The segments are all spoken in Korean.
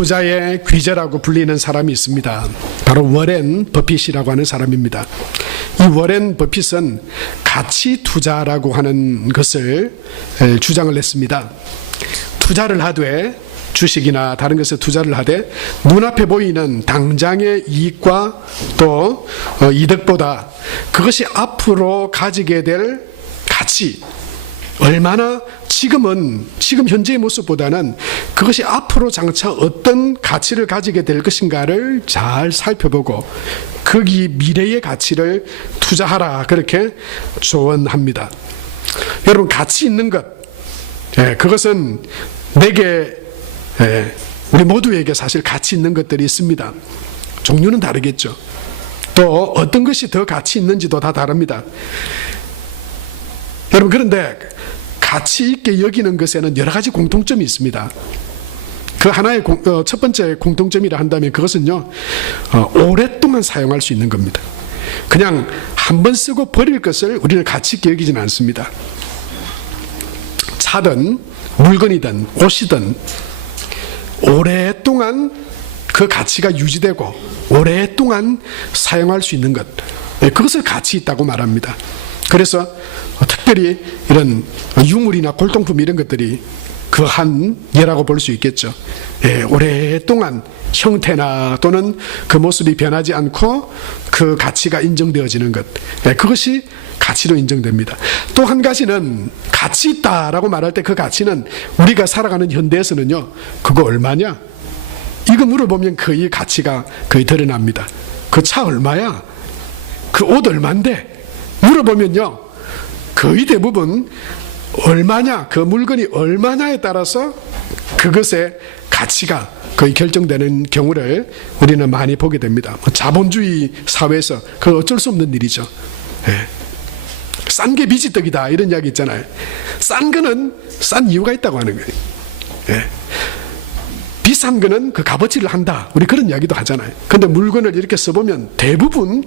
투자의 귀재라고 불리는 사람이 있습니다. 바로 워렌 버핏이라고 하는 사람입니다. 이 워렌 버핏은 가치 투자라고 하는 것을 주장을 했습니다. 투자를 하되, 주식이나 다른 것에 투자를 하되 눈앞에 보이는 당장의 이익과 또 이득보다 그것이 앞으로 가지게 될 가치, 얼마나 지금 현재의 모습보다는 그것이 앞으로 장차 어떤 가치를 가지게 될 것인가를 잘 살펴보고 거기 미래의 가치를 투자하라, 그렇게 조언합니다. 여러분, 가치 있는 것, 그것은 내게, 우리 모두에게 사실 가치 있는 것들이 있습니다. 종류는 다르겠죠. 또 어떤 것이 더 가치 있는지도 다 다릅니다. 여러분, 그런데 가치 있게 여기는 것에는 여러 가지 공통점이 있습니다. 그 하나의 첫 번째 공통점이라 한다면 그것은요, 오랫동안 사용할 수 있는 겁니다. 그냥 한 번 쓰고 버릴 것을 우리는 가치 있게 여기지는 않습니다. 차든 물건이든 옷이든 오랫동안 그 가치가 유지되고 오랫동안 사용할 수 있는 것, 그것을 가치 있다고 말합니다. 그래서 특별히 이런 유물이나 골동품 이런 것들이 그 한 예라고 볼 수 있겠죠. 오랫동안 형태나 또는 그 모습이 변하지 않고 그 가치가 인정되어지는 것, 그것이 가치로 인정됩니다. 또 한 가지는 가치 있다라고 말할 때 그 가치는 우리가 살아가는 현대에서는요, 그거 얼마냐? 이거 물어보면 거의 가치가 거의 드러납니다. 그 차 얼마야? 그 옷 얼만데? 물어보면요, 거의 대부분 얼마냐, 그 물건이 얼마냐에 따라서 그것의 가치가 거의 결정되는 경우를 우리는 많이 보게 됩니다. 자본주의 사회에서 그 어쩔 수 없는 일이죠. 싼 게 비지떡이다, 이런 이야기 있잖아요. 싼 거는 싼 이유가 있다고 하는 거예요. 비싼 거는 그 값어치를 한다, 우리 그런 이야기도 하잖아요. 근데 물건을 이렇게 써보면 대부분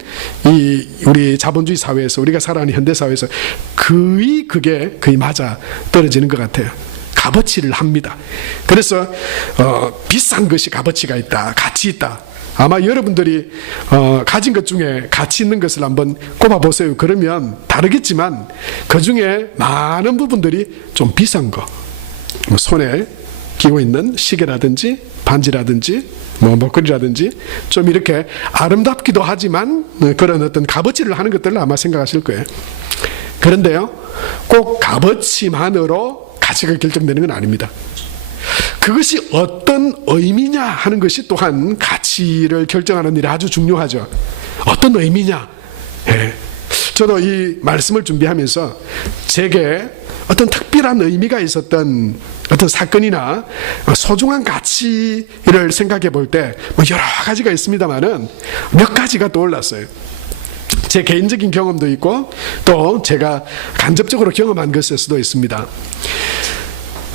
우리 자본주의 사회에서, 우리가 살아가는 현대사회에서 거의 그게 거의 맞아 떨어지는 것 같아요. 값어치를 합니다. 그래서 비싼 것이 값어치가 있다, 가치 있다. 아마 여러분들이 가진 것 중에 가치 있는 것을 한번 꼽아보세요. 그러면 다르겠지만 그 중에 많은 부분들이 좀 비싼 거, 손에 끼고 있는 시계라든지 반지라든지 목걸이라든지 좀 이렇게 아름답기도 하지만 그런 어떤 값어치를 하는 것들을 아마 생각하실 거예요. 그런데요, 꼭 값어치만으로 가치가 결정되는 건 아닙니다. 그것이 어떤 의미냐 하는 것이 또한 가치를 결정하는 일이 아주 중요하죠. 어떤 의미냐. 저도 이 말씀을 준비하면서 제게 어떤 특별한 의미가 있었던 어떤 사건이나 소중한 가치를 생각해 볼 때 여러 가지가 있습니다만은 몇 가지가 떠올랐어요. 제 개인적인 경험도 있고 또 제가 간접적으로 경험한 것일 수도 있습니다.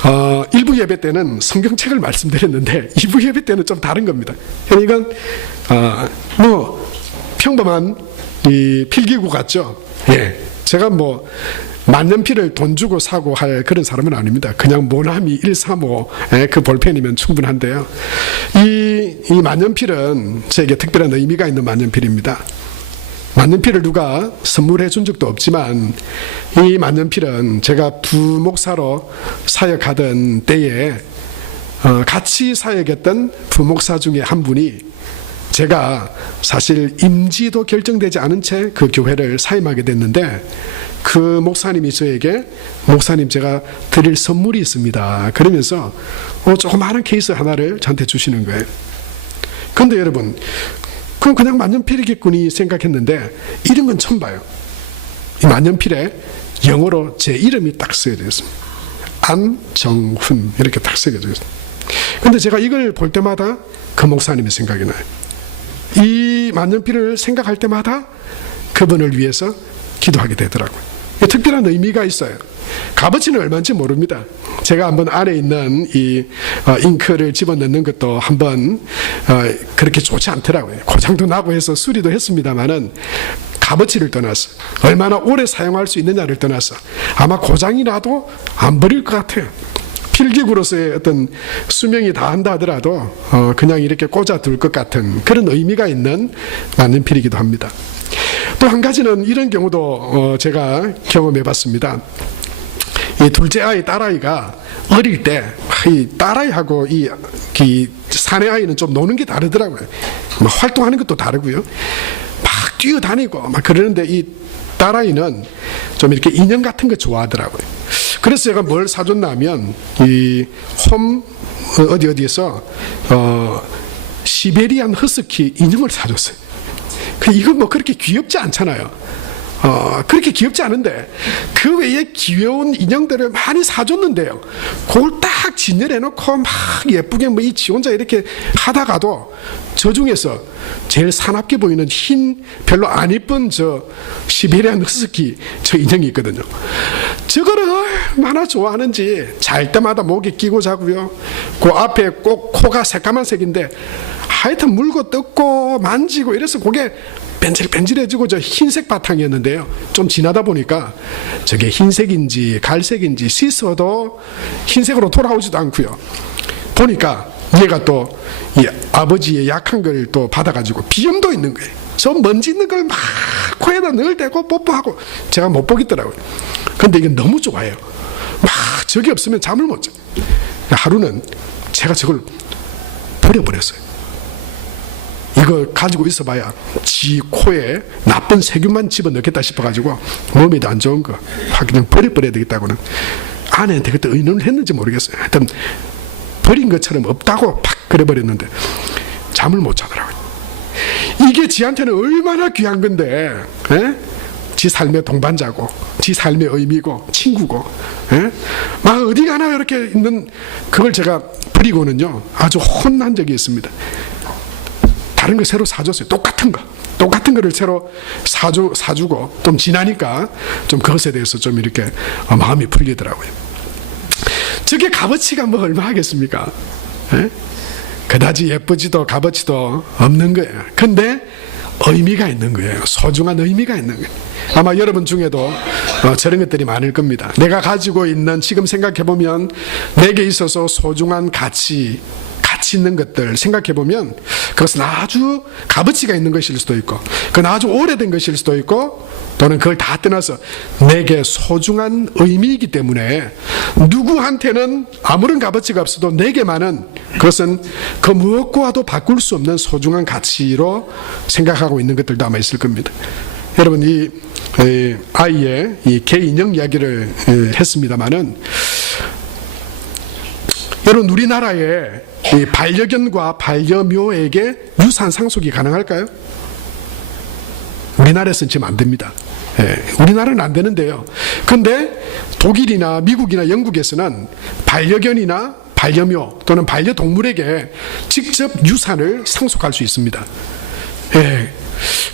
1부 예배 때는 성경책을 말씀드렸는데 2부 예배 때는 좀 다른 겁니다. 그러니까 평범한 이 필기구 같죠. 제가 만년필을 돈 주고 사고 할 그런 사람은 아닙니다. 그냥 모나미 135 그 볼펜이면 충분한데요. 이 만년필은 제게 특별한 의미가 있는 만년필입니다. 만년필을 누가 선물해 준 적도 없지만 이 만년필은 제가 부목사로 사역하던 때에 같이 사역했던 부목사 중에 한 분이, 제가 사실 임지도 결정되지 않은 채 그 교회를 사임하게 됐는데 그 목사님이 저에게, 목사님 제가 드릴 선물이 있습니다, 그러면서 조그마한 케이스 하나를 저한테 주시는 거예요. 그런데 여러분, 그럼 그냥 만년필이겠구니 생각했는데 이런 건 처음 봐요. 이 만년필에 영어로 제 이름이 딱 쓰여져 있습니다. 안정훈 이렇게 딱 쓰여져 있습니다. 근데 제가 이걸 볼 때마다 그 목사님이 생각이 나요. 이 만년필을 생각할 때마다 그분을 위해서 기도하게 되더라고요. 특별한 의미가 있어요. 값어치는 얼마인지 모릅니다. 제가 한번 안에 있는 이 잉크를 집어넣는 것도 한번 그렇게 좋지 않더라고요. 고장도 나고 해서 수리도 했습니다만은 값어치를 떠나서 얼마나 오래 사용할 수 있느냐를 떠나서 아마 고장이 나도 안 버릴 것 같아요. 필기구로서의 어떤 수명이 다한다 하더라도 그냥 이렇게 꽂아둘 것 같은 그런 의미가 있는 만년필이기도 합니다. 또 한 가지는 이런 경우도 제가 경험해 봤습니다. 이 둘째 아이, 딸아이가 어릴 때 이 딸아이하고 이 사내 아이는 좀 노는 게 다르더라고요. 막 활동하는 것도 다르고요. 막 뛰어다니고 막 그러는데 이 딸아이는 좀 이렇게 인형 같은 거 좋아하더라고요. 그래서 제가 뭘 사줬나 하면 이 어디에서 시베리안 허스키 인형을 사줬어요. 이건 뭐 그렇게 귀엽지 않잖아요. 그렇게 귀엽지 않은데 그 외에 귀여운 인형들을 많이 사줬는데요. 그걸 딱 진열해놓고 막 예쁘게 뭐 지 혼자 이렇게 하다가도 저 중에서 제일 사납게 보이는 흰 별로 안 이쁜 저 시베리안 허스키 저 인형이 있거든요. 저거를 얼마나 좋아하는지 잘 때마다 목에 끼고 자고요. 그 앞에 꼭 코가 새까만 색인데 하여튼 물고 뜯고 만지고 이래서 그게 벤질벤질해지고 저 흰색 바탕이었는데요. 좀 지나다 보니까 저게 흰색인지 갈색인지 씻어도 흰색으로 돌아오지도 않고요. 보니까 얘가 또 이 아버지의 약한 걸 또 받아가지고 비염도 있는 거예요. 저 먼지 있는 걸 막 코에다 늘 대고 뽀뽀하고 제가 못 보겠더라고요. 근데 이게 너무 좋아해요. 막 저게 없으면 잠을 못 자요. 하루는 제가 저걸 버려버렸어요. 이거 가지고 있어봐야 지 코에 나쁜 세균만 집어넣겠다 싶어가지고 몸에도 안 좋은 거 그냥 버려야 되겠다고는 아내한테 그때 의논을 했는지 모르겠어요. 하여튼 버린 것처럼 없다고 팍 그래버렸는데 잠을 못 자더라고요. 이게 지한테는 얼마나 귀한 건데 지 삶의 동반자고 지 삶의 의미고 친구고 막 어디 가나 이렇게 있는 그걸 제가 버리고는요 아주 혼난 적이 있습니다. 다른 거 새로 사줬어요. 똑같은 거를 새로 사주고 좀 지나니까 좀 그것에 대해서 좀 이렇게 마음이 풀리더라고요. 저게 값어치가 뭐 얼마 하겠습니까? 그다지 예쁘지도 값어치도 없는 거예요. 근데 의미가 있는 거예요. 소중한 의미가 있는 거예요. 아마 여러분 중에도 저런 것들이 많을 겁니다. 내가 가지고 있는 지금 생각해보면 내게 있어서 소중한 가치 있는 것들 생각해보면 그것은 아주 값어치가 있는 것일 수도 있고 그건 아주 오래된 것일 수도 있고 또는 그걸 다 떠나서 내게 소중한 의미이기 때문에 누구한테는 아무런 값어치가 없어도 내게만은 그것은 그 무엇과도 바꿀 수 없는 소중한 가치로 생각하고 있는 것들도 아마 있을 겁니다. 여러분 이 아이의 이 개 인형 이야기를 했습니다마는 여러분 우리나라에 이 반려견과 반려묘에게 유산 상속이 가능할까요? 우리나라에서는 지금 안 됩니다. 우리나라는 안 되는데요. 그런데 독일이나 미국이나 영국에서는 반려견이나 반려묘 또는 반려동물에게 직접 유산을 상속할 수 있습니다.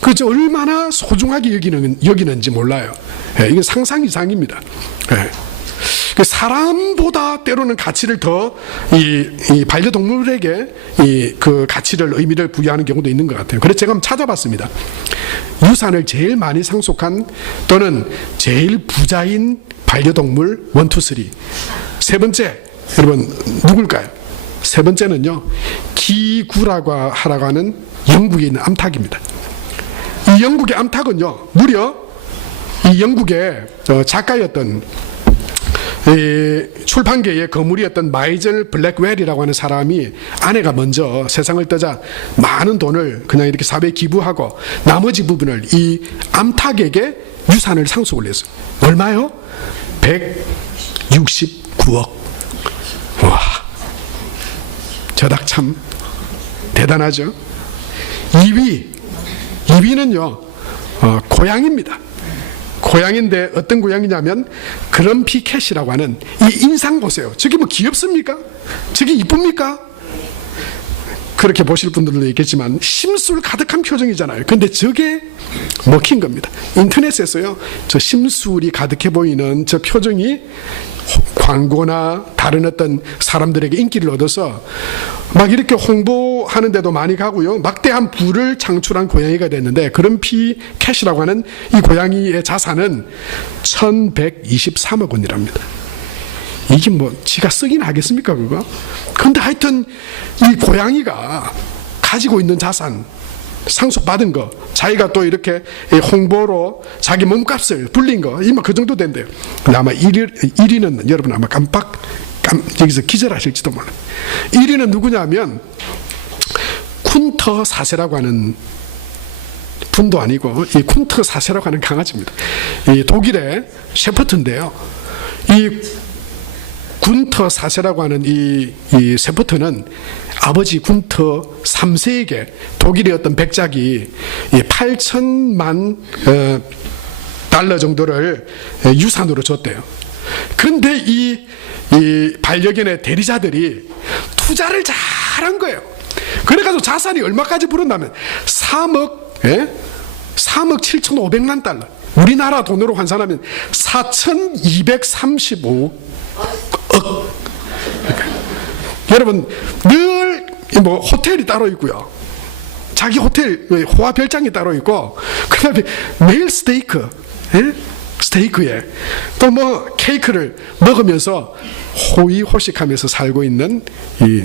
그저 얼마나 소중하게 여기는지 몰라요. 이게 상상 이상입니다. 사람보다 때로는 가치를 더 이 반려동물에게 그 가치를 의미를 부여하는 경우도 있는 것 같아요. 그래서 제가 한번 찾아봤습니다. 유산을 제일 많이 상속한 또는 제일 부자인 반려동물 1, 2, 3. 세 번째 여러분 누굴까요? 세 번째는요 기구라고 하는 영국에 있는 암탉입니다. 이 영국의 암탉은요 무려 이 영국의 작가였던 출판계의 거물이었던 마이젤 블랙웰이라고 하는 사람이 아내가 먼저 세상을 떠자 많은 돈을 그냥 이렇게 사회에 기부하고 나머지 부분을 이 암탉에게 유산을 상속을 했어요. 얼마요? 169억. 와, 저닭 참 대단하죠. 2위는요 고양이입니다. 고양인데 어떤 고양이냐면 그럼피 캣이라고 하는 이 인상 보세요. 저게 뭐 귀엽습니까? 저게 이쁩니까? 그렇게 보실 분들도 있겠지만 심술 가득한 표정이잖아요. 근데 저게 먹힌 겁니다. 인터넷에서요 저 심술이 가득해 보이는 저 표정이 광고나 다른 어떤 사람들에게 인기를 얻어서 막 이렇게 홍보하는 데도 많이 가고요. 막대한 부를 창출한 고양이가 됐는데 그럼피 캣이라고 하는 이 고양이의 자산은 1123억 원이랍니다. 이게 뭐 지가 쓰긴 하겠습니까 그거? 근데 하여튼 이 고양이가 가지고 있는 자산 상속받은 거, 자기가 또 이렇게 홍보로 자기 몸값을 불린 거, 이만 그 정도 된대요. 근데 아마 1위는 여러분 아마 여기서 기절하실지도 몰라요. 1위는 누구냐면 쿤터 사세라고 하는 분도 아니고 이 쿤터 사세라고 하는 강아지입니다. 이 독일의 셰퍼트인데요. 이 군터 사세라고 하는 이 셰퍼트는 아버지 군터 3세에게 독일의 어떤 백작이 8천만 달러 정도를 유산으로 줬대요. 그런데 이 반려견의 대리자들이 투자를 잘한 거예요. 그래가지고 자산이 얼마까지 불었냐면 3억 7,500만 달러. 우리나라 돈으로 환산하면 4,235억. 여러분 늘 뭐 호텔이 따로 있고요. 자기 호텔 호화 별장이 따로 있고, 그다음에 매일 스테이크에 또 뭐 케이크를 먹으면서 호의호식하면서 살고 있는 이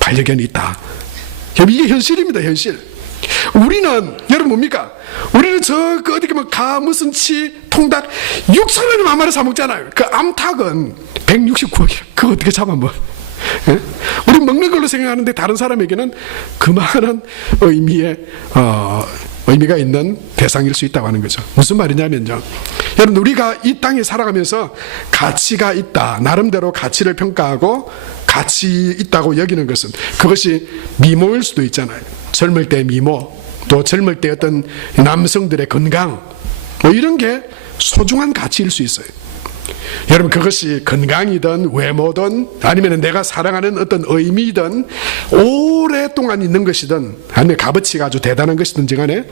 반려견이 있다. 이게 현실입니다. 현실. 우리는 여러분 뭡니까? 우리는 그 어디 가면 무슨 통닭 6,000원에 만 마리 사 먹잖아요. 그 암탉은 169억이야. 그거 어떻게 잡아 먹어? 예? 우리 먹는 걸로 생각하는데 다른 사람에게는 그만한 의미가 있는 대상일 수 있다고 하는 거죠. 무슨 말이냐면요, 여러분 우리가 이 땅에 살아가면서 가치가 있다, 나름대로 가치를 평가하고 가치 있다고 여기는 것은 그것이 미모일 수도 있잖아요. 젊을 때 미모, 또 젊을 때 어떤 남성들의 건강, 뭐 이런 게 소중한 가치일 수 있어요. 여러분 그것이 건강이든 외모든 아니면 내가 사랑하는 어떤 의미든 오랫동안 있는 것이든 아니면 값어치가 아주 대단한 것이든지 간에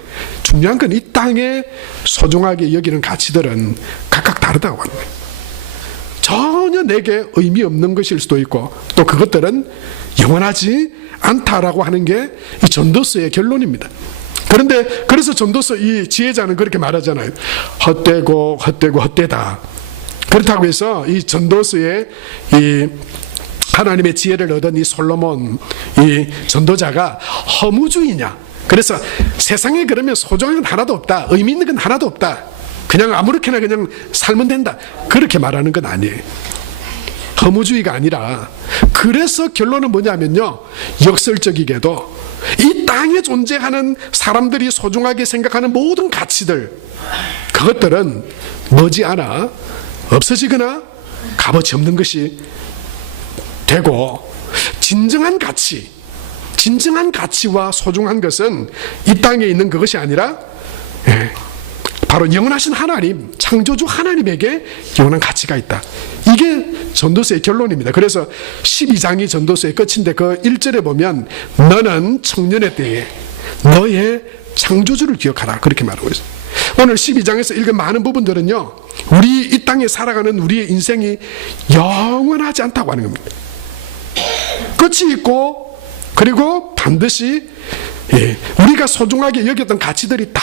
중요한 건 이 땅에 소중하게 여기는 가치들은 각각 다르다고 하는 거예요. 전혀 내게 의미 없는 것일 수도 있고 또 그것들은 영원하지 않다라고 하는 게 이 전도서의 결론입니다. 그런데 그래서 전도서 이 지혜자는 그렇게 말하잖아요. 헛되고 헛되다. 그렇다고 해서 이 전도서에 이 하나님의 지혜를 얻은 이 솔로몬 이 전도자가 허무주의냐, 그래서 세상에 그러면 소중한 건 하나도 없다, 의미 있는 건 하나도 없다, 그냥 아무렇게나 그냥 살면 된다, 그렇게 말하는 건 아니에요. 허무주의가 아니라, 그래서 결론은 뭐냐면요, 역설적이게도 이 땅에 존재하는 사람들이 소중하게 생각하는 모든 가치들, 그것들은 머지않아 없어지거나 값어치 없는 것이 되고, 진정한 가치와 소중한 것은 이 땅에 있는 그것이 아니라 바로 영원하신 하나님, 창조주 하나님에게 영원한 가치가 있다. 이게 전도서의 결론입니다. 그래서 12장이 전도서의 끝인데 그 1절에 보면 너는 청년의 때에 너의 창조주를 기억하라, 그렇게 말하고 있습니다. 오늘 12장에서 읽은 많은 부분들은요, 우리 이 땅에 살아가는 우리의 인생이 영원하지 않다고 하는 겁니다. 끝이 있고, 그리고 반드시 우리가 소중하게 여겼던 가치들이 다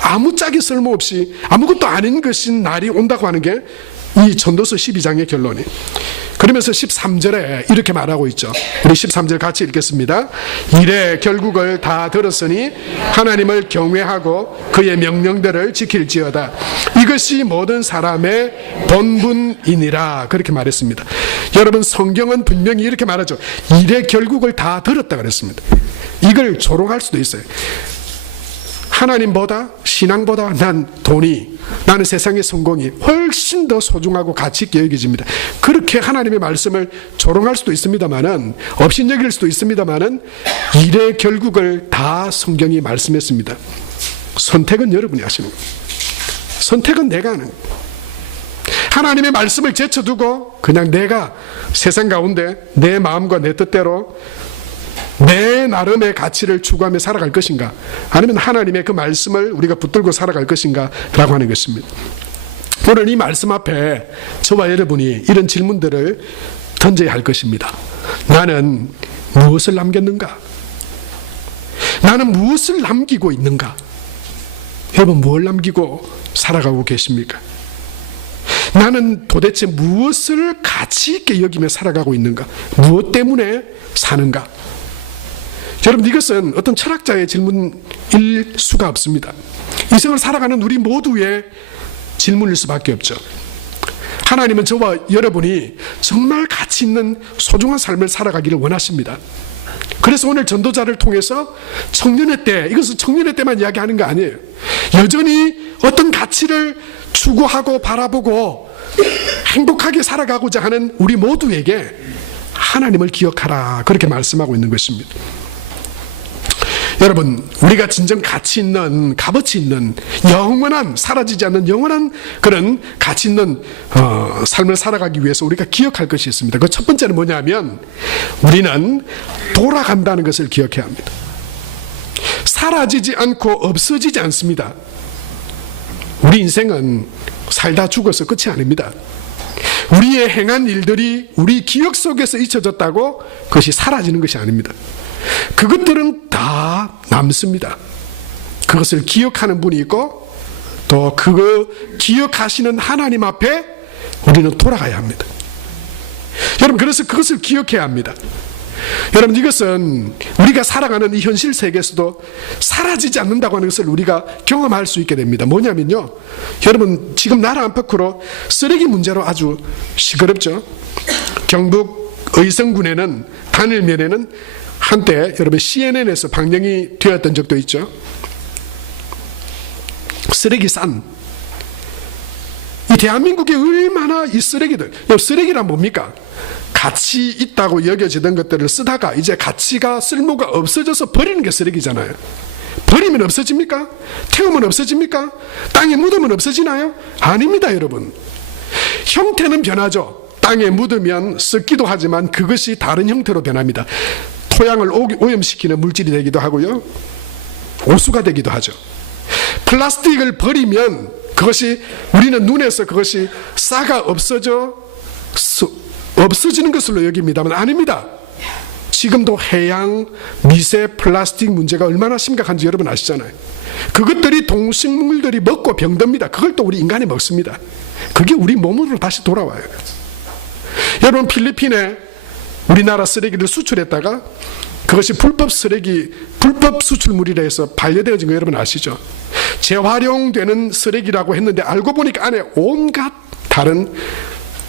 아무짝에 쓸모없이 아무것도 아닌 것인 날이 온다고 하는 게 이 전도서 12장의 결론이에요. 그러면서 13절에 이렇게 말하고 있죠. 우리 13절 같이 읽겠습니다. 이래 결국을 다 들었으니 하나님을 경외하고 그의 명령들을 지킬지어다. 이것이 모든 사람의 본분이니라, 그렇게 말했습니다. 여러분 성경은 분명히 이렇게 말하죠. 이래 결국을 다 들었다 그랬습니다. 이걸 조롱할 수도 있어요. 하나님보다, 신앙보다 나는 세상의 성공이 훨씬 더 소중하고 가치 있게 여겨집니다. 그렇게 하나님의 말씀을 조롱할 수도 있습니다만은, 업신여길 수도 있습니다만은, 일의 결국을 다 성경이 말씀했습니다. 선택은 여러분이 하시는 거예요. 선택은 내가 하는 거예요. 하나님의 말씀을 제쳐두고 그냥 내가 세상 가운데 내 마음과 내 뜻대로 내 나름의 가치를 추구하며 살아갈 것인가, 아니면 하나님의 그 말씀을 우리가 붙들고 살아갈 것인가 라고 하는 것입니다. 오늘 이 말씀 앞에 저와 여러분이 이런 질문들을 던져야 할 것입니다. 나는 무엇을 남겼는가? 나는 무엇을 남기고 있는가? 여러분 무엇을 남기고 살아가고 계십니까? 나는 도대체 무엇을 가치 있게 여기며 살아가고 있는가? 무엇 때문에 사는가? 여러분, 이것은 어떤 철학자의 질문일 수가 없습니다. 이생을 살아가는 우리 모두의 질문일 수밖에 없죠. 하나님은 저와 여러분이 정말 가치 있는 소중한 삶을 살아가기를 원하십니다. 그래서 오늘 전도자를 통해서 청년의 때, 이것은 청년의 때만 이야기하는 거 아니에요. 여전히 어떤 가치를 추구하고 바라보고 행복하게 살아가고자 하는 우리 모두에게 하나님을 기억하라, 그렇게 말씀하고 있는 것입니다. 여러분, 우리가 진정 가치 있는, 값어치 있는, 영원한, 사라지지 않는 영원한 그런 가치 있는 삶을 살아가기 위해서 우리가 기억할 것이 있습니다. 그 첫 번째는 뭐냐면 우리는 돌아간다는 것을 기억해야 합니다. 사라지지 않고 없어지지 않습니다. 우리 인생은 살다 죽어서 끝이 아닙니다. 우리의 행한 일들이 우리 기억 속에서 잊혀졌다고 그것이 사라지는 것이 아닙니다. 그것들은 다 남습니다. 그것을 기억하는 분이 있고 또 그거 기억하시는 하나님 앞에 우리는 돌아가야 합니다. 여러분, 그래서 그것을 기억해야 합니다. 여러분, 이것은 우리가 살아가는 이 현실 세계에서도 사라지지 않는다고 하는 것을 우리가 경험할 수 있게 됩니다. 뭐냐면요, 여러분, 지금 나라 안팎으로 쓰레기 문제로 아주 시끄럽죠. 경북 의성군에는 단일면에는 한때 여러분 CNN에서 방영이 되었던 적도 있죠. 쓰레기산. 이 대한민국에 얼마나 이 쓰레기들, 쓰레기란 뭡니까? 가치 있다고 여겨지던 것들을 쓰다가 이제 가치가 쓸모가 없어져서 버리는 게 쓰레기잖아요. 버리면 없어집니까? 태우면 없어집니까? 땅에 묻으면 없어지나요? 아닙니다, 여러분. 형태는 변하죠. 땅에 묻으면 썩기도 하지만 그것이 다른 형태로 변합니다. 토양을 오염시키는 물질이 되기도 하고요, 오수가 되기도 하죠. 플라스틱을 버리면 그것이 우리는 눈에서 그것이 싹아 없어지는 것으로 여깁니다만 아닙니다. 지금도 해양 미세 플라스틱 문제가 얼마나 심각한지 여러분 아시잖아요. 그것들이 동식물들이 먹고 병듭니다. 그걸 또 우리 인간이 먹습니다. 그게 우리 몸으로 다시 돌아와요. 여러분, 필리핀에 우리나라 쓰레기를 수출했다가 그것이 불법 수출물이라 해서 반려되어진 거 여러분 아시죠? 재활용되는 쓰레기라고 했는데 알고 보니까 안에 온갖 다른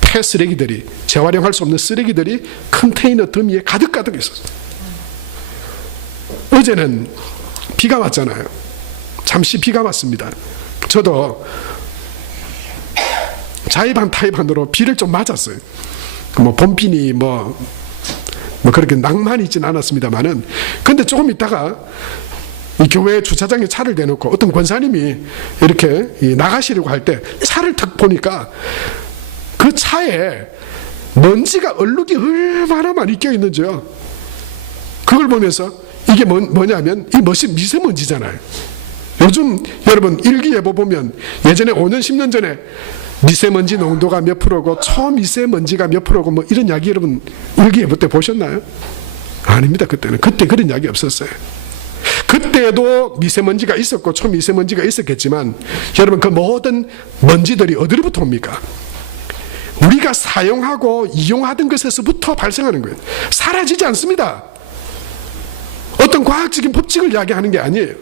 폐쓰레기들이, 재활용할 수 없는 쓰레기들이 컨테이너 더미에 가득가득 있었어요. 어제는 비가 왔잖아요. 잠시 비가 왔습니다. 저도 자의반 타의반으로 비를 좀 맞았어요. 뭐 봄비니 뭐 그렇게 낭만이 있지는 않았습니다만은, 근데 조금 있다가 이 교회 주차장에 차를 대놓고 어떤 권사님이 이렇게 나가시려고 할 때 차를 탁 보니까 그 차에 먼지가 얼룩이 얼마나 많이 껴있는지요. 그걸 보면서 이게 뭐냐면 이 미세먼지잖아요. 요즘 여러분 일기예보 보면 예전에 5년 10년 전에 미세먼지 농도가 몇 프로고 초미세먼지가 몇 프로고 뭐 이런 이야기 여러분 일기예보 때 보셨나요? 아닙니다. 그때 그런 이야기 없었어요. 그때도 미세먼지가 있었고 초미세먼지가 있었겠지만 여러분, 그 모든 먼지들이 어디로부터 옵니까? 우리가 사용하고 이용하던 것에서부터 발생하는 거예요. 사라지지 않습니다. 어떤 과학적인 법칙을 이야기하는 게 아니에요.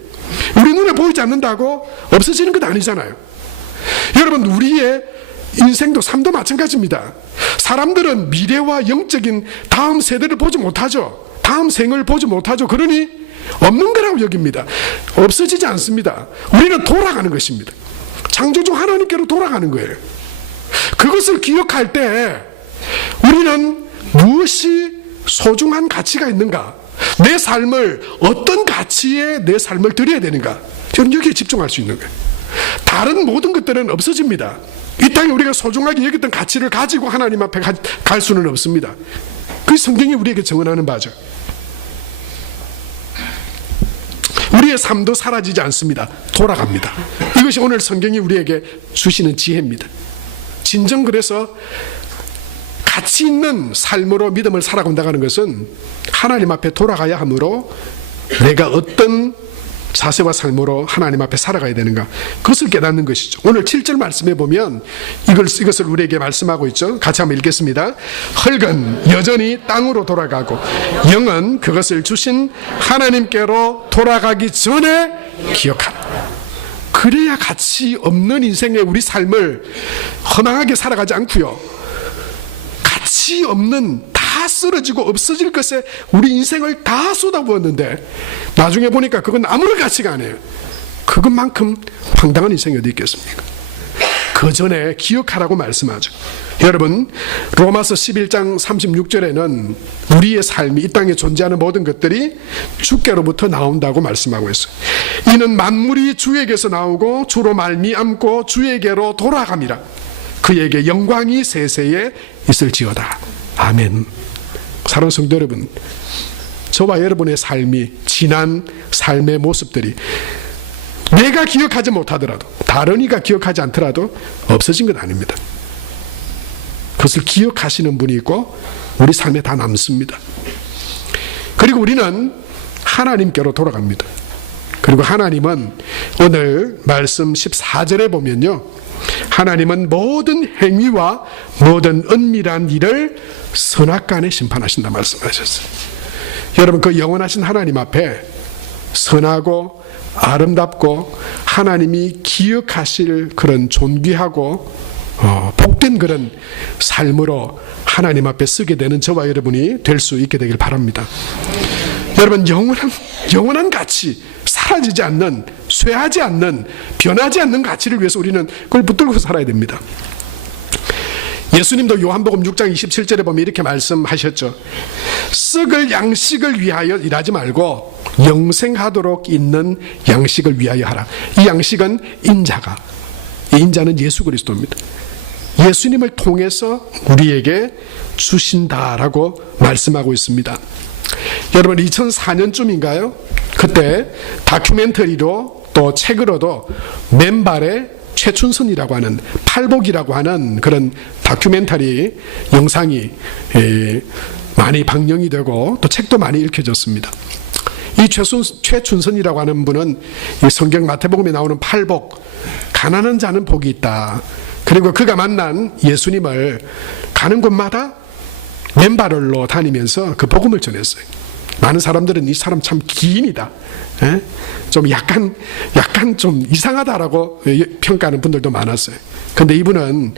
우리 눈에 보이지 않는다고 없어지는 것 아니잖아요. 여러분, 우리의 인생도 삶도 마찬가지입니다. 사람들은 미래와 영적인 다음 세대를 보지 못하죠. 다음 생을 보지 못하죠. 그러니 없는 거라고 여깁니다. 없어지지 않습니다. 우리는 돌아가는 것입니다. 창조주 하나님께로 돌아가는 거예요. 그것을 기억할 때 우리는 무엇이 소중한 가치가 있는가, 내 삶을 어떤 가치에 내 삶을 드려야 되는가, 저는 여기에 집중할 수 있는 거예요. 다른 모든 것들은 없어집니다. 이 땅에 우리가 소중하게 여겼던 가치를 가지고 하나님 앞에 갈 수는 없습니다. 그 성경이 우리에게 정언하는 바죠. 우리의 삶도 사라지지 않습니다. 돌아갑니다. 이것이 오늘 성경이 우리에게 주시는 지혜입니다. 진정 그래서 가치 있는 삶으로 믿음을 살아간다는 것은 하나님 앞에 돌아가야 하므로 내가 어떤 자세와 삶으로 하나님 앞에 살아가야 되는가, 그것을 깨닫는 것이죠. 오늘 7절 말씀에 보면 이것을 우리에게 말씀하고 있죠. 같이 한번 읽겠습니다. 흙은 여전히 땅으로 돌아가고 영은 그것을 주신 하나님께로 돌아가기 전에 기억하라. 그래야 가치 없는 인생의 우리 삶을 허망하게 살아가지 않고요, 가치 없는, 다 쓰러지고 없어질 것에 우리 인생을 다 쏟아부었는데 나중에 보니까 그건 아무런 가치가 아니에요. 그것만큼 황당한 인생이 어디 있겠습니까? 그 전에 기억하라고 말씀하죠. 여러분, 로마서 11장 36절에는 우리의 삶이, 이 땅에 존재하는 모든 것들이 주께로부터 나온다고 말씀하고 있어요. 이는 만물이 주에게서 나오고 주로 말미암고 주에게로 돌아갑니다. 그에게 영광이 세세에 있을지어다. 아멘. 사랑하는 성도 여러분, 저와 여러분의 삶이, 지난 삶의 모습들이 내가 기억하지 못하더라도, 다른 이가 기억하지 않더라도 없어진 건 아닙니다. 그것을 기억하시는 분이 있고 우리 삶에 다 남습니다. 그리고 우리는 하나님께로 돌아갑니다. 그리고 하나님은 오늘 말씀 14절에 보면요, 하나님은 모든 행위와 모든 은밀한 일을 선악간에 심판하신다 말씀하셨어요. 여러분, 그 영원하신 하나님 앞에 선하고 아름답고 하나님이 기억하실 그런 존귀하고 복된 그런 삶으로 하나님 앞에 쓰게 되는 저와 여러분이 될 수 있게 되길 바랍니다. 여러분, 영원한 가치, 사라지지 않는, 쇠하지 않는, 변하지 않는 가치를 위해서 우리는 그걸 붙들고 살아야 됩니다. 예수님도 요한복음 6장 27절에 보면 이렇게 말씀하셨죠. 썩을 양식을 위하여 일하지 말고 영생하도록 있는 양식을 위하여 하라. 이 양식은 인자가, 이 인자는 예수 그리스도입니다. 예수님을 통해서 우리에게 주신다라고 말씀하고 있습니다. 여러분, 2004년쯤인가요? 그때 다큐멘터리로 또 책으로도 맨발의 최춘선이라고 하는, 팔복이라고 하는 그런 다큐멘터리 영상이 많이 방영이 되고 또 책도 많이 읽혀졌습니다. 이 최춘선이라고 하는 분은 이 성경 마태복음에 나오는 팔복, 가난한 자는 복이 있다. 그리고 그가 만난 예수님을 가는 곳마다 맨발로 다니면서 그 복음을 전했어요. 많은 사람들은 이 사람 참 기인이다, 좀 약간 좀 이상하다라고 평가하는 분들도 많았어요. 그런데 이분은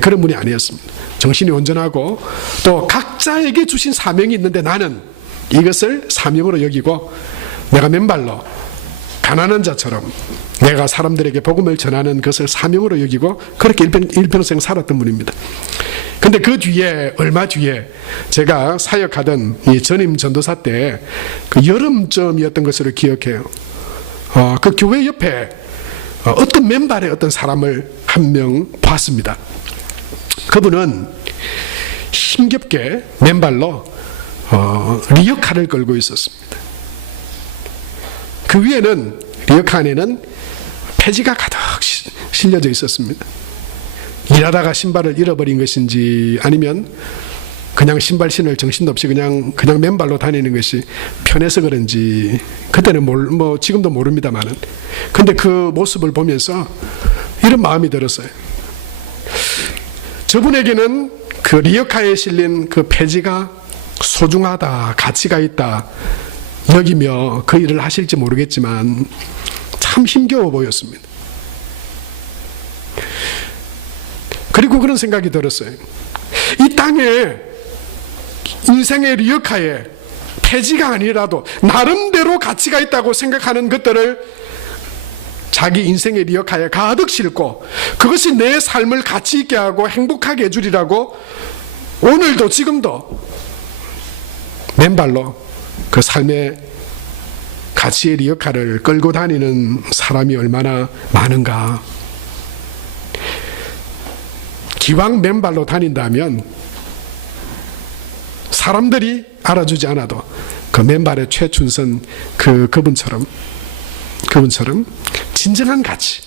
그런 분이 아니었습니다. 정신이 온전하고 또 각자에게 주신 사명이 있는데 나는 이것을 사명으로 여기고 내가 맨발로 가난한 자처럼 내가 사람들에게 복음을 전하는 것을 사명으로 여기고 그렇게 일평생 살았던 분입니다. 근데 그 뒤에, 얼마 뒤에 제가 사역하던 이 전임 전도사 때 그 여름쯤이었던 것으로 기억해요. 그 교회 옆에 어떤 맨발의 어떤 사람을 한 명 봤습니다. 그분은 힘겹게 맨발로 리어카를 끌고 있었습니다. 그 위에는, 리어카 안에는 폐지가 가득 실려져 있었습니다. 일하다가 신발을 잃어버린 것인지 아니면 그냥 신발 신을 정신도 없이 그냥 맨발로 다니는 것이 편해서 그런지 그때는 지금도 모릅니다만은, 근데 그 모습을 보면서 이런 마음이 들었어요. 저분에게는 그 리어카에 실린 그 폐지가 소중하다, 가치가 있다 여기며 그 일을 하실지 모르겠지만 참 힘겨워 보였습니다. 그리고 그런 생각이 들었어요. 이 땅에 인생의 리어카에 폐지가 아니라도 나름대로 가치가 있다고 생각하는 것들을 자기 인생의 리어카에 가득 싣고 그것이 내 삶을 가치 있게 하고 행복하게 해주리라고 오늘도 지금도 맨발로 그 삶의 가치의 리어카를 끌고 다니는 사람이 얼마나 많은가. 기왕 맨발로 다닌다면 사람들이 알아주지 않아도 그 맨발의 최춘선 그분처럼 진정한 가치,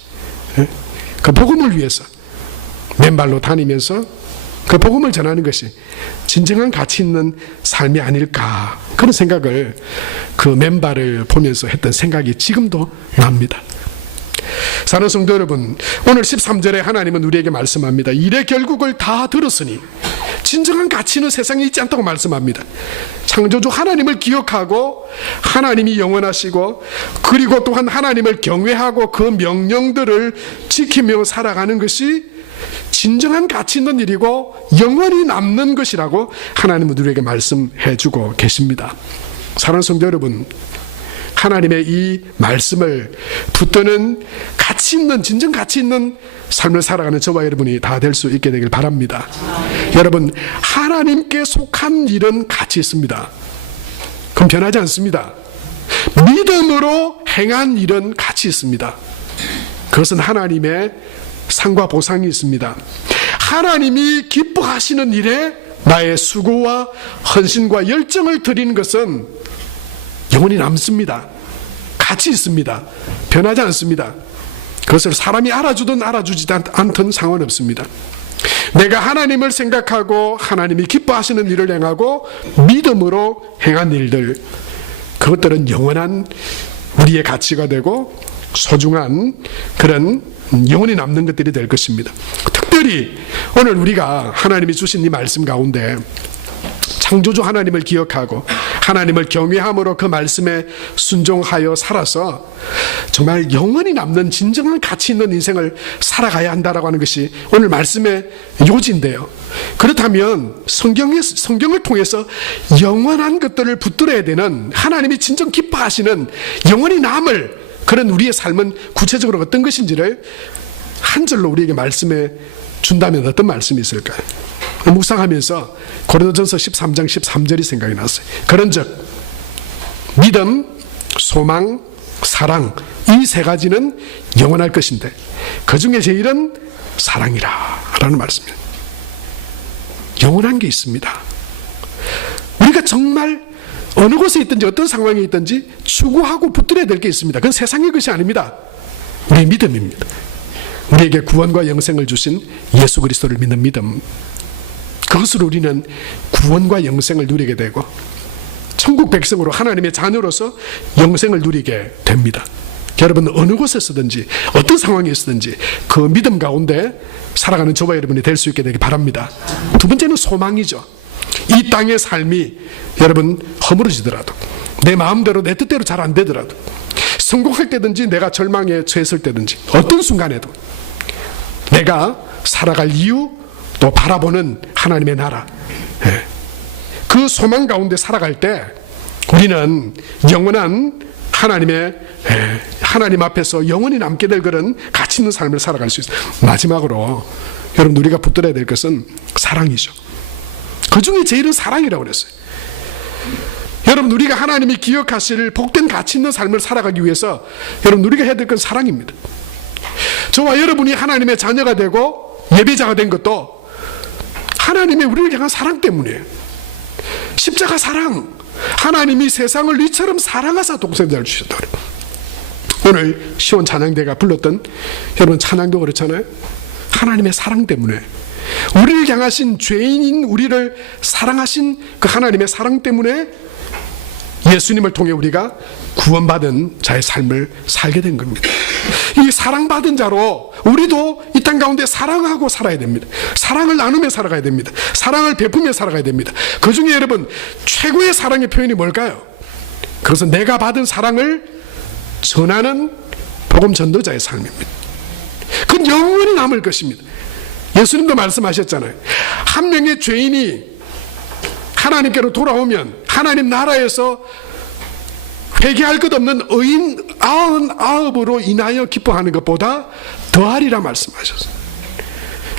그 복음을 위해서 맨발로 다니면서 그 복음을 전하는 것이 진정한 가치 있는 삶이 아닐까, 그런 생각을 그 맨발을 보면서 했던 생각이 지금도 납니다. 사랑하는 성도 여러분, 오늘 13절에 하나님은 우리에게 말씀합니다. 일의 결국을 다 들었으니 진정한 가치는 세상에 있지 않다고 말씀합니다. 창조주 하나님을 기억하고 하나님이 영원하시고, 그리고 또한 하나님을 경외하고 그 명령들을 지키며 살아가는 것이 진정한 가치 있는 일이고 영원히 남는 것이라고 하나님은 우리에게 말씀해 주고 계십니다. 사랑하는 성도 여러분, 하나님의 이 말씀을 붙드는 가치 있는, 진정 가치 있는 삶을 살아가는 저와 여러분이 다 될 수 있게 되길 바랍니다. 여러분, 하나님께 속한 일은 가치 있습니다. 그럼 변하지 않습니다. 믿음으로 행한 일은 가치 있습니다. 그것은 하나님의 상과 보상이 있습니다. 하나님이 기뻐하시는 일에 나의 수고와 헌신과 열정을 드리는 것은 영원히 남습니다. 가치 있습니다. 변하지 않습니다. 그것을 사람이 알아주든 알아주지 않든 상관없습니다. 내가 하나님을 생각하고 하나님이 기뻐하시는 일을 행하고 믿음으로 행한 일들, 그것들은 영원한 우리의 가치가 되고 소중한 그런 영원히 남는 것들이 될 것입니다. 특별히 오늘 우리가 하나님이 주신 이 말씀 가운데 창조주 하나님을 기억하고 하나님을 경외함으로 그 말씀에 순종하여 살아서 정말 영원히 남는 진정한 가치 있는 인생을 살아가야 한다라고 하는 것이 오늘 말씀의 요지인데요. 그렇다면 성경을 통해서 영원한 것들을 붙들어야 되는, 하나님이 진정 기뻐하시는 영원히 남을 그런 우리의 삶은 구체적으로 어떤 것인지를 한 절로 우리에게 말씀해 준다면 어떤 말씀이 있을까요? 묵상하면서 고린도전서 13장 13절이 생각이 났어요. 그런즉 믿음, 소망, 사랑, 이 세 가지는 영원할 것인데 그 중에 제일은 사랑이라 라는 말씀입니다. 영원한 게 있습니다. 우리가 정말 어느 곳에 있든지 어떤 상황에 있든지 추구하고 붙들어야 될 게 있습니다. 그건 세상의 것이 아닙니다. 우리의 믿음입니다. 우리에게 구원과 영생을 주신 예수 그리스도를 믿는 믿음, 그것으로 우리는 구원과 영생을 누리게 되고 천국 백성으로 하나님의 자녀로서 영생을 누리게 됩니다. 여러분, 어느 곳에서든지 어떤 상황에 있든지 그 믿음 가운데 살아가는 저와 여러분이 될 수 있게 되기 바랍니다. 두 번째는 소망이죠. 이 땅의 삶이 여러분 허물어지더라도, 내 마음대로 내 뜻대로 잘 안 되더라도, 성공할 때든지 내가 절망에 처했을 때든지 어떤 순간에도 내가 살아갈 이유, 또 바라보는 하나님의 나라, 그 소망 가운데 살아갈 때 우리는 영원한 하나님 앞에서 영원히 남게 될 그런 가치 있는 삶을 살아갈 수 있어요. 마지막으로 여러분, 우리가 붙들어야 될 것은 사랑이죠. 그 중에 제일은 사랑이라고 그랬어요. 여러분, 우리가 하나님이 기억하실 복된 가치 있는 삶을 살아가기 위해서 여러분, 우리가 해야 될 건 사랑입니다. 저와 여러분이 하나님의 자녀가 되고 예배자가 된 것도 하나님이 우리를 향한 사랑 때문이에요. 십자가 사랑, 하나님이 세상을 이처럼 사랑하사 독생자를 주셨다. 오늘 시온 찬양대가 불렀던 여러분 찬양도 그렇잖아요. 하나님의 사랑 때문에, 우리를 향하신 죄인인 우리를 사랑하신 그 하나님의 사랑 때문에 예수님을 통해 우리가 구원받은 자의 삶을 살게 된 겁니다. 이 사랑받은 자로 우리도 이 땅 가운데 사랑하고 살아야 됩니다. 사랑을 나누며 살아가야 됩니다. 사랑을 베푸며 살아가야 됩니다. 그 중에 여러분, 최고의 사랑의 표현이 뭘까요? 그것은 내가 받은 사랑을 전하는 복음 전도자의 삶입니다. 그건 영원히 남을 것입니다. 예수님도 말씀하셨잖아요. 한 명의 죄인이 하나님께로 돌아오면 하나님 나라에서 회개할 것 없는 의인 99으로 인하여 기뻐하는 것보다 더하리라 말씀하셨어요.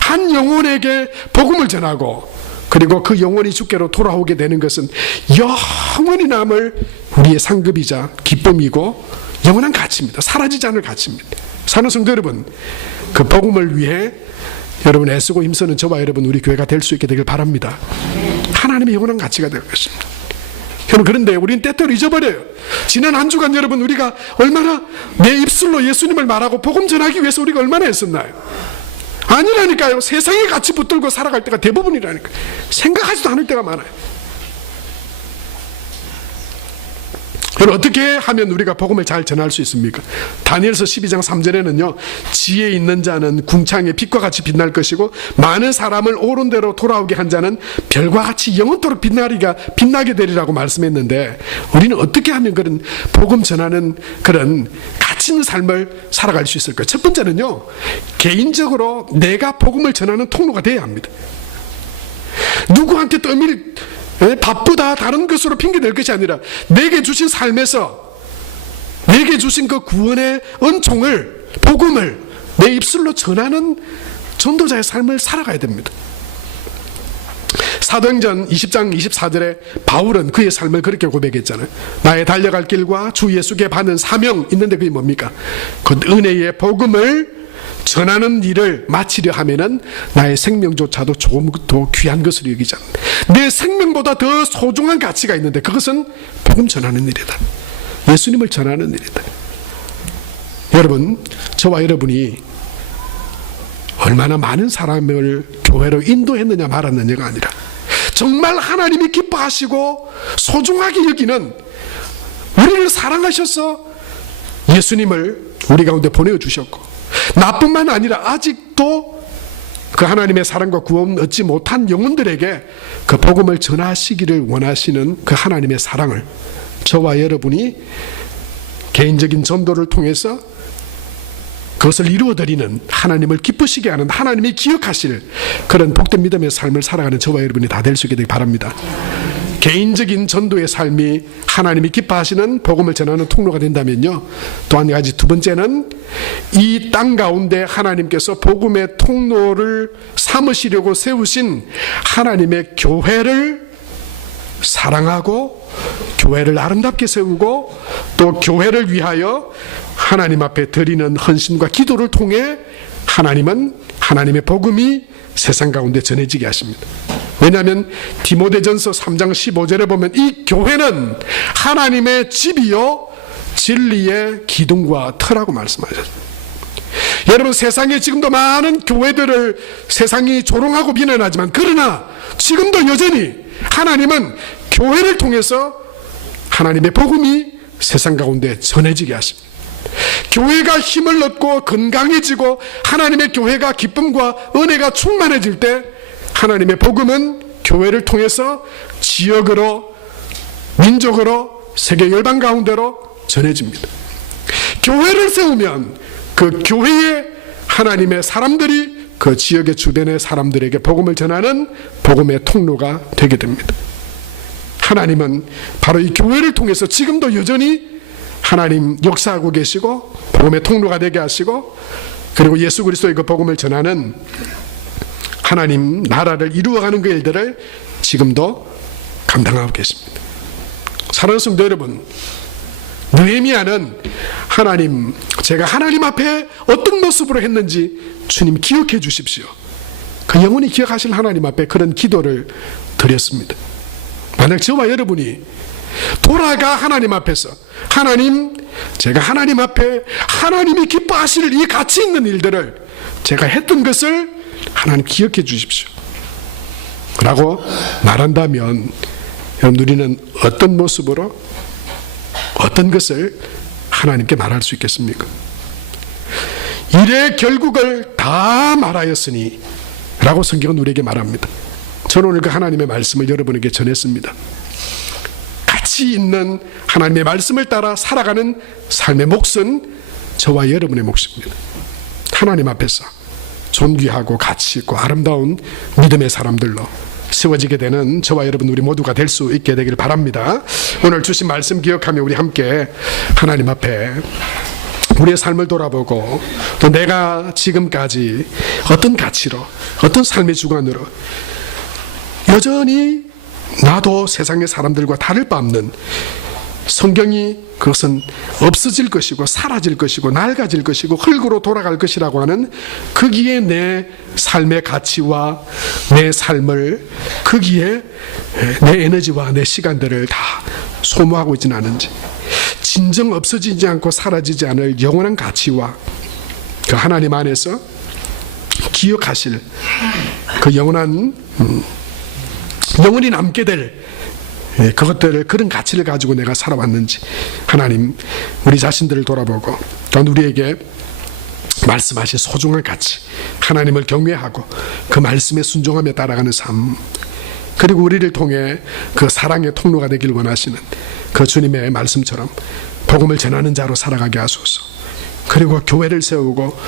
한 영혼에게 복음을 전하고 그리고 그 영혼이 주께로 돌아오게 되는 것은 영원히 남을 우리의 상급이자 기쁨이고 영원한 가치입니다. 사라지지 않을 가치입니다. 사는 성도 여러분, 그 복음을 위해 여러분 애쓰고 힘쓰는 저와 여러분, 우리 교회가 될 수 있게 되길 바랍니다. 하나님의 영원한 가치가 될 것입니다. 여러분, 그런데 우리는 때때로 잊어버려요. 지난 한 주간 여러분, 우리가 얼마나 내 입술로 예수님을 말하고 복음 전하기 위해서 우리가 얼마나 했었나요? 아니라니까요. 세상에 같이 붙들고 살아갈 때가 대부분이라니까요. 생각하지도 않을 때가 많아요. 그럼 어떻게 하면 우리가 복음을 잘 전할 수 있습니까? 다니엘서 12장 3절에는요, 지혜 있는 자는 궁창의 빛과 같이 빛날 것이고 많은 사람을 옳은 대로 돌아오게 한 자는 별과 같이 영원토록 빛나게 되리라고 말씀했는데, 우리는 어떻게 하면 그런 복음 전하는 그런 가치 있는 삶을 살아갈 수 있을까요? 첫 번째는요, 개인적으로 내가 복음을 전하는 통로가 돼야 합니다. 누구한테 떠밀 바쁘다 다른 것으로 핑계댈 것이 아니라 내게 주신 삶에서 내게 주신 그 구원의 은총을, 복음을 내 입술로 전하는 전도자의 삶을 살아가야 됩니다. 사도행전 20장 24절에 바울은 그의 삶을 그렇게 고백했잖아요. 나의 달려갈 길과 주 예수께 받는 사명 있는데 그게 뭡니까? 그 은혜의 복음을 전하는 일을 마치려 하면은 나의 생명조차도 조금 더 귀한 것으로 여기지 않는다. 내 생명보다 더 소중한 가치가 있는데 그것은 복음 전하는 일이다. 예수님을 전하는 일이다. 여러분, 저와 여러분이 얼마나 많은 사람을 교회로 인도했느냐 말았느냐가 아니라 정말 하나님이 기뻐하시고 소중하게 여기는, 우리를 사랑하셔서 예수님을 우리 가운데 보내주셨고, 나뿐만 아니라 아직도 그 하나님의 사랑과 구원 얻지 못한 영혼들에게 그 복음을 전하시기를 원하시는 그 하나님의 사랑을 저와 여러분이 개인적인 전도를 통해서 그것을 이루어드리는, 하나님을 기쁘시게 하는, 하나님이 기억하실 그런 복된 믿음의 삶을 살아가는 저와 여러분이 다 될 수 있게 되기 바랍니다. 개인적인 전도의 삶이 하나님이 기뻐하시는 복음을 전하는 통로가 된다면요, 또 한 가지, 두 번째는 이 땅 가운데 하나님께서 복음의 통로를 삼으시려고 세우신 하나님의 교회를 사랑하고 교회를 아름답게 세우고 또 교회를 위하여 하나님 앞에 드리는 헌신과 기도를 통해 하나님은 하나님의 복음이 세상 가운데 전해지게 하십니다. 왜냐하면 디모데전서 3장 15절에 보면 이 교회는 하나님의 집이요 진리의 기둥과 터라고 말씀하셨습니다. 여러분, 세상에 지금도 많은 교회들을 세상이 조롱하고 비난하지만, 그러나 지금도 여전히 하나님은 교회를 통해서 하나님의 복음이 세상 가운데 전해지게 하십니다. 교회가 힘을 얻고 건강해지고 하나님의 교회가 기쁨과 은혜가 충만해질 때 하나님의 복음은 교회를 통해서 지역으로, 민족으로, 세계 열방 가운데로 전해집니다. 교회를 세우면 그 교회에 하나님의 사람들이 그 지역의 주변의 사람들에게 복음을 전하는 복음의 통로가 되게 됩니다. 하나님은 바로 이 교회를 통해서 지금도 여전히 하나님 역사하고 계시고 복음의 통로가 되게 하시고, 그리고 예수 그리스도의 그 복음을 전하는 하나님 나라를 이루어가는 그 일들을 지금도 감당하고 계십니다. 사랑하는 성도 여러분, 느헤미야는 하나님, 제가 하나님 앞에 어떤 모습으로 했는지 주님 기억해 주십시오, 그 영원히 기억하실 하나님 앞에 그런 기도를 드렸습니다. 만약 저와 여러분이 돌아가 하나님 앞에서, 하나님, 제가 하나님 앞에 하나님이 기뻐하실 이 가치 있는 일들을 제가 했던 것을 하나님 기억해 주십시오 라고 말한다면, 여러분, 우리는 어떤 모습으로 어떤 것을 하나님께 말할 수 있겠습니까? 일의 결국을 다 말하였으니 라고 성경은 우리에게 말합니다. 저는 오늘 그 하나님의 말씀을 여러분에게 전했습니다. 가치 있는 하나님의 말씀을 따라 살아가는 삶의 몫은 저와 여러분의 몫입니다. 하나님 앞에서 존귀하고 가치 있고 아름다운 믿음의 사람들로 세워지게 되는 저와 여러분 우리 모두가 될 수 있게 되기를 바랍니다. 오늘 주신 말씀 기억하며 우리 함께 하나님 앞에 우리의 삶을 돌아보고, 또 내가 지금까지 어떤 가치로, 어떤 삶의 주관으로 여전히 나도 세상의 사람들과 다를 바 없는, 성경이 그것은 없어질 것이고 사라질 것이고 낡아질 것이고 흙으로 돌아갈 것이라고 하는 거기에 내 삶의 가치와 내 삶을, 거기에 내 에너지와 내 시간들을 다 소모하고 있지는 않은지, 진정 없어지지 않고 사라지지 않을 영원한 가치와 그 하나님 안에서 기억하실 그 영원한 영원히 남게 될 그것들을, 그런 가치를 가지고 내가 살아왔는지 하나님 우리 자신들을 돌아보고 또한 우리에게 말씀하신 소중한 가치, 하나님을 경외하고 그 말씀에 순종하며 따라가는 삶, 그리고 우리를 통해 그 사랑의 통로가 되길 원하시는 그 주님의 말씀처럼 복음을 전하는 자로 살아가게 하소서. 그리고 교회를 세우고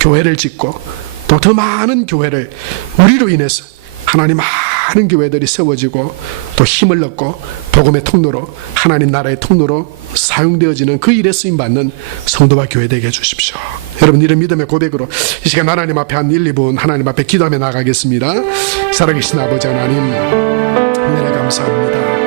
교회를 짓고 또 더 많은 교회를 우리로 인해서 하나님 많은 교회들이 세워지고 또 힘을 얻고 복음의 통로로, 하나님 나라의 통로로 사용되어지는 그 일에 쓰임받는 성도와 교회 되게 해주십시오. 여러분, 이런 믿음의 고백으로 이 시간 하나님 앞에 한 1, 2분 하나님 앞에 기도하며 나가겠습니다. 살아계신 아버지 하나님, 은혜를 감사합니다.